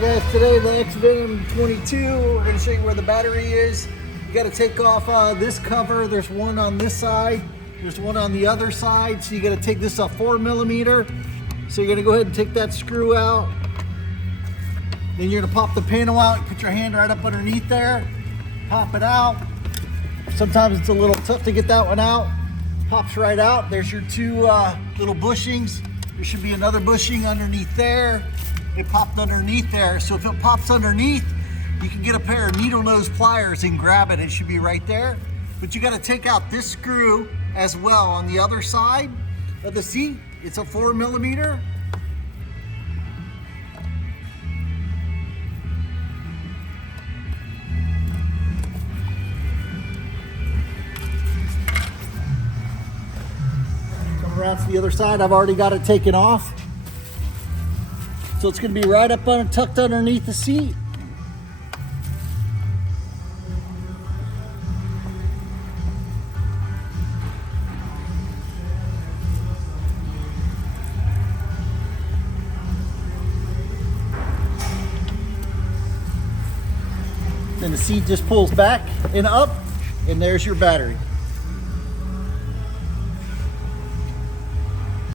Alright guys, today the Venom 22, we're going to show you where the battery is. You got to take off this cover. There's one on this side, there's one on the other side, so you got to take this off 4mm. So you're going to go ahead and take that screw out. Then you're going to pop the panel out, put your hand right up underneath there, pop it out. Sometimes it's a little tough to get that one out. Pops right out. There's your two little bushings. There should be another bushing underneath there. It popped underneath there. So if it pops underneath, you can get a pair of needle nose pliers and grab it. It should be right there. But you got to take out this screw as well on the other side of the seat. It's a 4mm. Come around to the other side. I've already got it taken off. So it's going to be right up tucked underneath the seat. Then the seat just pulls back and up, and there's your battery.